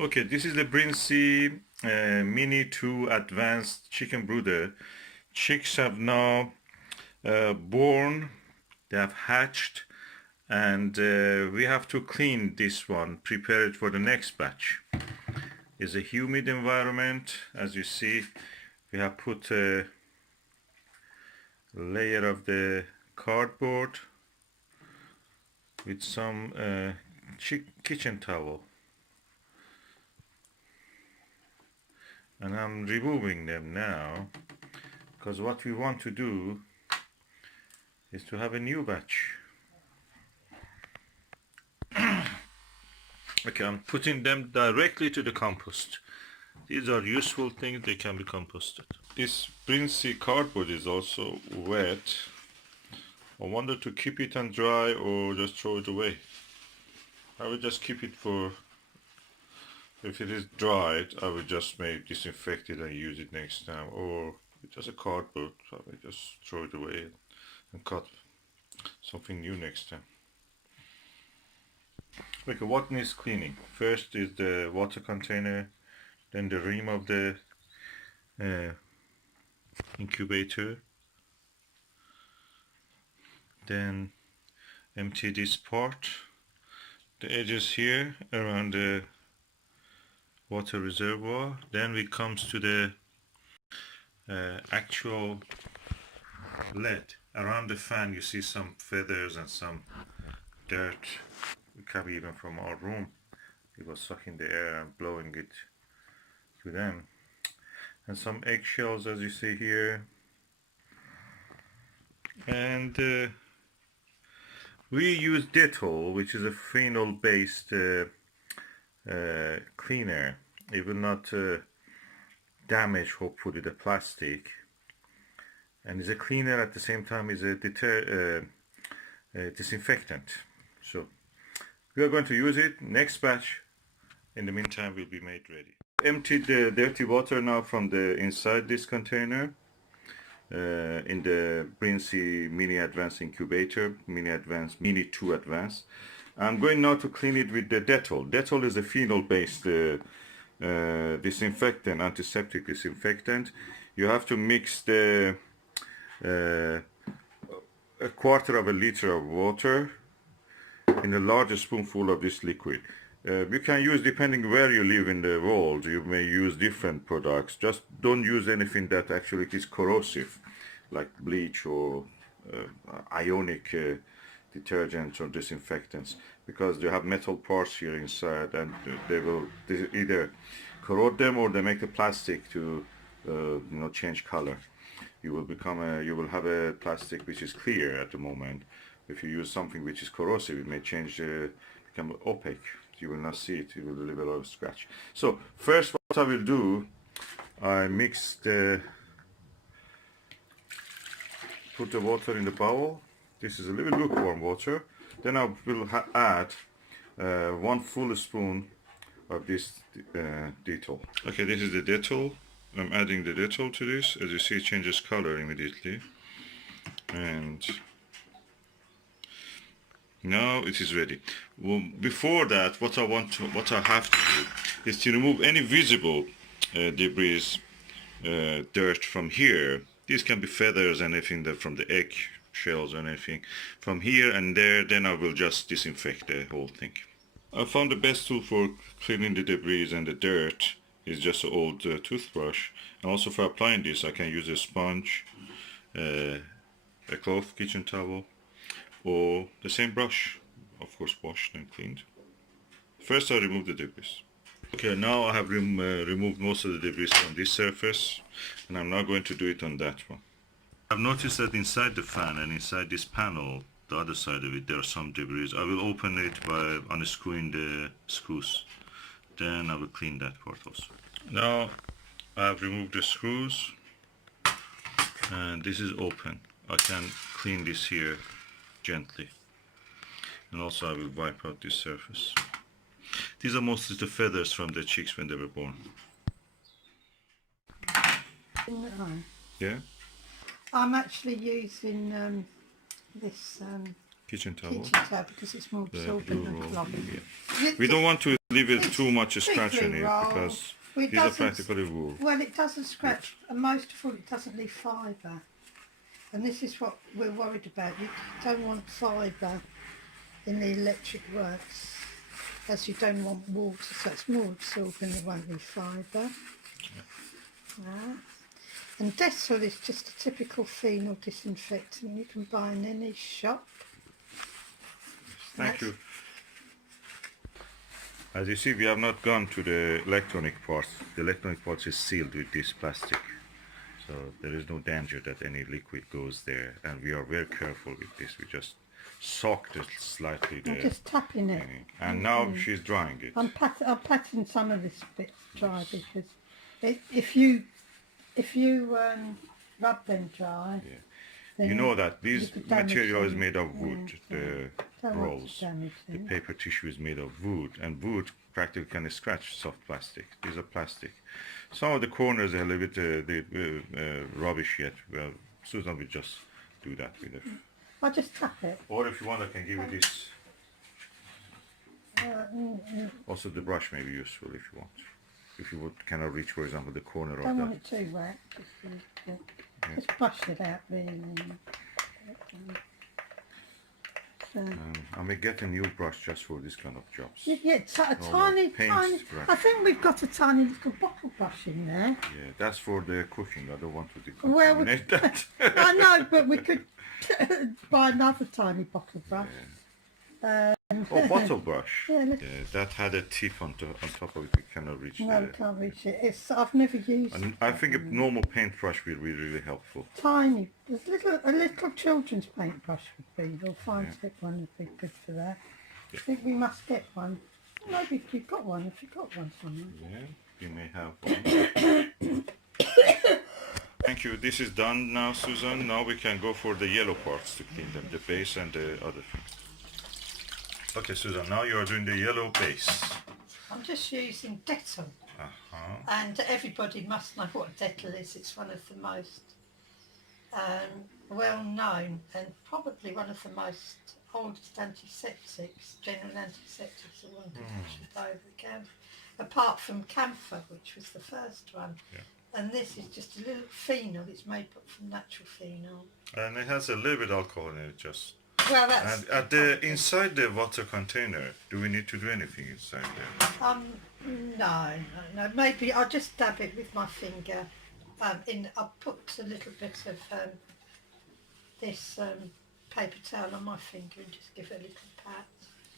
Okay, this is the Brinsea Mini 2 Advanced Chicken Brooder. Chicks have now born, they have hatched, and we have to clean this one, prepare it for the next batch. It's a humid environment. As you see, we have put a layer of the cardboard with some kitchen towel. And I'm removing them now because what we want to do is to have a new batch. Okay, I'm putting them directly to the compost. These are useful things, they can be composted. This Brinsea cardboard is also wet. I wonder to keep it and dry or just throw it away. I will just keep it for, if it is dried, I will just maybe disinfect it and use it next time. Or just a cardboard, I will just throw it away and cut something new next time. Okay, what needs cleaning? First is the water container, then the rim of the incubator, then empty this part, the edges here around the water reservoir. Then we comes to the actual lid. Around the fan you see some feathers and some dirt. It can be even from our room. It was sucking the air and blowing it to them. And some eggshells, as you see here. And we use Dettol, which is a phenol based cleaner. It will not damage, hopefully, the plastic, and is a cleaner at the same time is a disinfectant. So we are going to use it. Next batch in the meantime will be made ready. Emptied the dirty water now from the inside this container in the Brinsea Mini Advanced Incubator, Mini 2 Advanced. I'm going now to clean it with the Dettol. Dettol is a phenol-based disinfectant, antiseptic disinfectant. You have to mix the a quarter of a liter of water in a large spoonful of this liquid. You can use, depending where you live in the world, you may use different products. Just don't use anything that actually is corrosive, like bleach or ionic detergents or disinfectants, because they have metal parts here inside, and they either corrode them or they make the plastic to change color. You will have a plastic which is clear at the moment. If you use something which is corrosive, it may become opaque. You will not see it. You will leave a lot of scratch. So first, what I will do, I put the water in the bowl. This is a little lukewarm water. Then I will add 1 full spoon of this Dettol. Okay, this is the Dettol. I'm adding the Dettol to this. As you see, it changes color immediately. And now it is ready. Well, before that, what I have to do is to remove any visible debris, dirt from here. These can be feathers and anything from the egg shells or anything from here and there. Then I will just disinfect the whole thing. I found the best tool for cleaning the debris and the dirt is just an old toothbrush. And also for applying this, I can use a sponge, a cloth kitchen towel, or the same brush, of course washed and cleaned. First I remove the debris. Okay, now I have removed most of the debris from this surface, and I'm now going to do it on that one. I've noticed that inside the fan and inside this panel, the other side of it, there are some debris. I will open it by unscrewing the screws. Then I will clean that part also. Now I have removed the screws, and this is open. I can clean this here gently, and also I will wipe out this surface. These are mostly the feathers from the chicks when they were born. Yeah? I'm actually using this kitchen towel. Kitchen towel because it's more absorbent than cloth. Yeah. We don't want to leave it too much scratch in it because these are practically wool. Well, it doesn't scratch, and most of all, it doesn't leave fibre. And this is what we're worried about. You don't want fibre in the electric works, as you don't want water, so it's more absorbent, it won't leave fibre. Yeah. And Dettol is just a typical phenol disinfectant you can buy in any shop. Thank you. As you see, we have not gone to the electronic parts. The electronic parts is sealed with this plastic, so there is no danger that any liquid goes there, and we are very careful with this. We just soaked it slightly there. I'm just tapping it. And now she's drying it. I'm patting some of this bit dry because if you rub them dry, you know that this material is made of wood. The rolls, the paper tissue is made of wood, and wood practically can scratch soft plastic. These are plastic. Some of the corners are a little bit rubbish yet. Well, Susan will just do that with it. I'll just tap it. Or if you want, I can give you this. Also, the brush may be useful if you want. If you cannot reach, for example, the corner of that. Don't want it too wet. Just brush it out, really. I may get a new brush just for this kind of jobs. Yeah, tiny. Brush. I think we've got a tiny little bottle brush in there. Yeah, that's for the cooking. I don't want to decontaminate that. I know, but we could buy another tiny bottle brush. Yeah. Bottle brush. Yeah, that had a tip on top of it. We cannot reach it. No, we can't reach it. I've never used it. I think a normal paintbrush will be really helpful. Tiny. A little children's paintbrush would be. Or fine tip one would be good for that. Yeah. I think we must get one. Maybe if you've got one, somewhere. Yeah, you may have one. Thank you. This is done now, Susan. Now we can go for the yellow parts to clean them, the base and the other things. Okay, Susan, now you are doing the yellow base. I'm just using Dettol. And everybody must know what Dettol is. It's one of the most well known and probably one of the most oldest antiseptics, general antiseptics that one can actually buy over the counter. Apart from camphor, which was the first one. Yeah. And this is just a little phenol. It's made from natural phenol. And it has a little bit of alcohol in it, just. Well, that's. And at the inside the water container, do we need to do anything inside there? No. Maybe I'll just dab it with my finger. I'll put a little bit of this paper towel on my finger and just give it a little pat.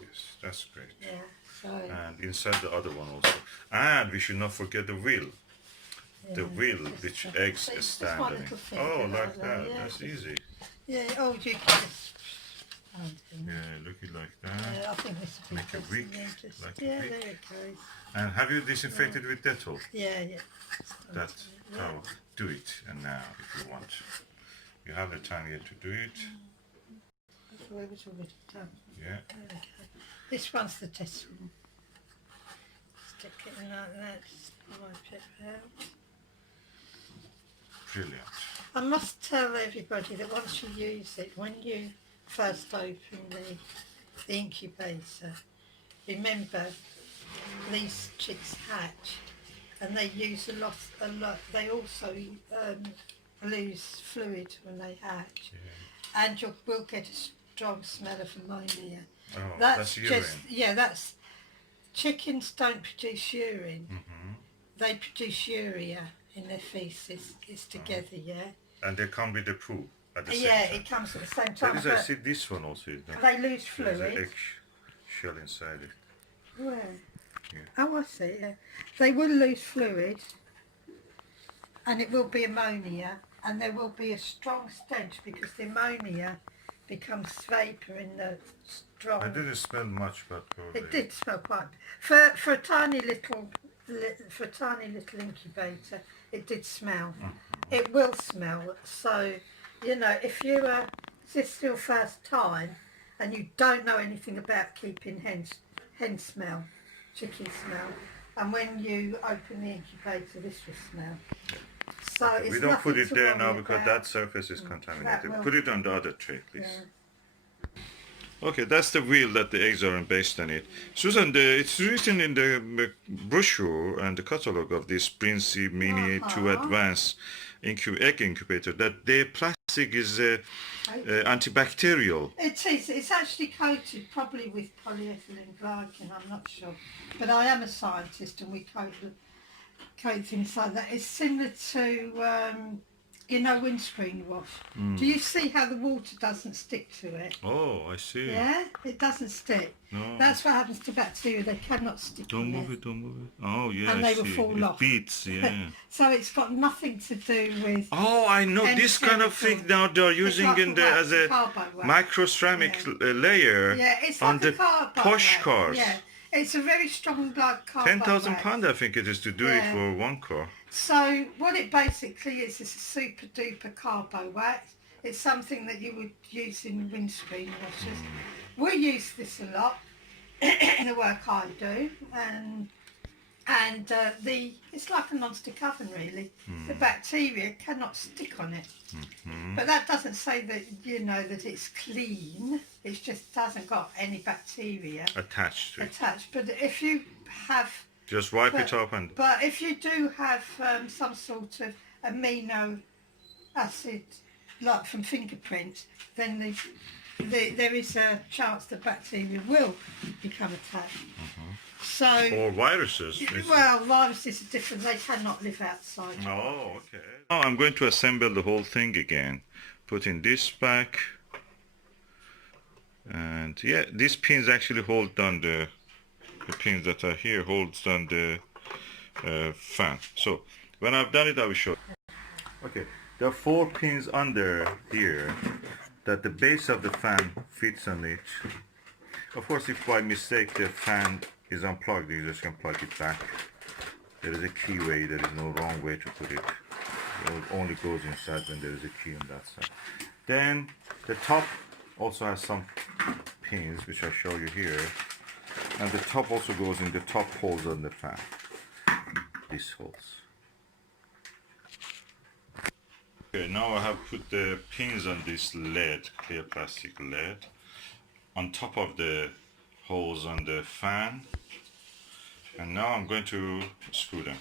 Yes, that's great. Yeah. So. And inside the other one also. And we should not forget the wheel. The wheel which eggs is standing. Oh, like that. Yeah, that's easy. Yeah. Oh, you can just. Yeah, look it like that. Yeah, I think this will make a wick. Like yeah, a wick. There it goes. And have you disinfected with Dettol? Yeah. That towel. Do it, and now if you want. You have the time here to do it. That's what it was already done. Yeah. Okay. This one's the Dettol. Stick it in like that. Just wipe it out. Brilliant. I must tell everybody that once you use it, when you first open the incubator, remember these chicks hatch and they use a lot. They also lose fluid when they hatch, and you will get a strong smell of ammonia. Oh, that's urine. That's chickens don't produce urine. They produce urea in their feces. It's together, And they come with the poo at the same time. Yeah, it comes at the same time. I see this one also. They lose fluid. There's an egg shell inside it. Where? Yeah. Oh, I see, yeah. They will lose fluid, and it will be ammonia, and there will be a strong stench because the ammonia becomes vapour in the strong... It didn't smell much, but probably... It did smell quite... For a tiny little incubator, it did smell. It will smell, so, if this is your first time, and you don't know anything about keeping hen smell, chicken smell, and when you open the incubator, this will smell. So it's we don't put it there now because about. that surface is contaminated. Put it on the other tray, please. Yeah. Okay, that's the wheel that the eggs are based on it. Susan, it's written in the brochure and the catalog of this Brinsea Mini 2 Advanced egg incubator that the plastic is antibacterial. It is. It's actually coated probably with polyethylene glycine. I'm not sure, but I am a scientist, and we coat things like that. It's similar to windscreen wash. Do you see how the water doesn't stick to it? Oh, I see. Yeah, it doesn't stick. No. That's what happens to bacteria. They cannot stick. Don't move it. Don't move it. Oh, yeah, and I they will see. fall off. It beats, yeah. So it's got nothing to do with. Oh, I know this kind of thing now they are using like as a microceramic layer Yeah, it's on like the a cardboard posh wax. cars. Yeah, it's a very strong like cardboard. £10,000 I think it is to do it for one car. So what it basically is a super duper carbo wax. It's something that you would use in windscreen washers. We use this a lot in the work I do, and it's like a non-stick oven really. The bacteria cannot stick on it, but that doesn't say that that it's clean. It just hasn't got any bacteria attached to it. But if you have just wipe it up and. But if you do have some sort of amino acid, like from fingerprints, then there is a chance that bacteria will become attached. So. Or viruses. Well, viruses are different. They cannot live outside. Oh, okay. Now I'm going to assemble the whole thing again. Putting this back. And yeah, these pins actually hold down the pins that are here holds down the fan. So when I've done it, I will show you. Okay, there are 4 pins under here that the base of the fan fits on it. Of course, if by mistake the fan is unplugged, you just can plug it back. There is a key way, there is no wrong way to put it. It only goes inside when there is a key on that side. Then the top also has some pins, which I show you here. And the top also goes in the top holes on the fan. These holes. Okay, now I have put the pins on this lead, clear plastic lead, on top of the holes on the fan. And now I'm going to screw them.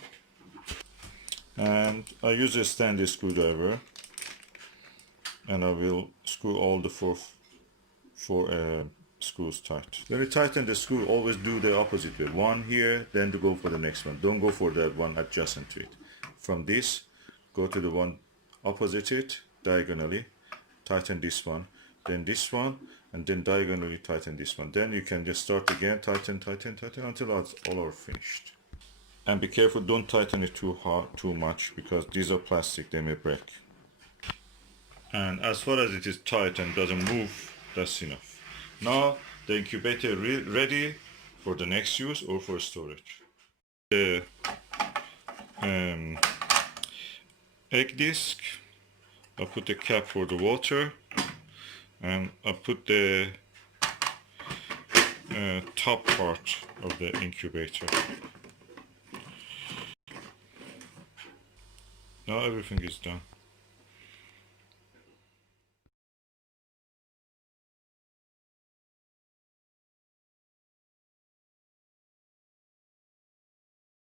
And I use a standard screwdriver, and I will screw all the four screws tight. When you tighten the screw, always do the opposite way. One here, then to go for the next one. Don't go for that one adjacent to it. From this, go to the one opposite it, diagonally. Tighten this one, then this one, and then diagonally tighten this one. Then you can just start again, tighten, tighten, tighten until all are finished. And be careful, don't tighten it too hard, too much, because these are plastic, they may break. And as far as it is tight and doesn't move, that's enough. Now the incubator ready for the next use or for storage. The egg disc, I put the cap for the water, and I put the top part of the incubator. Now everything is done.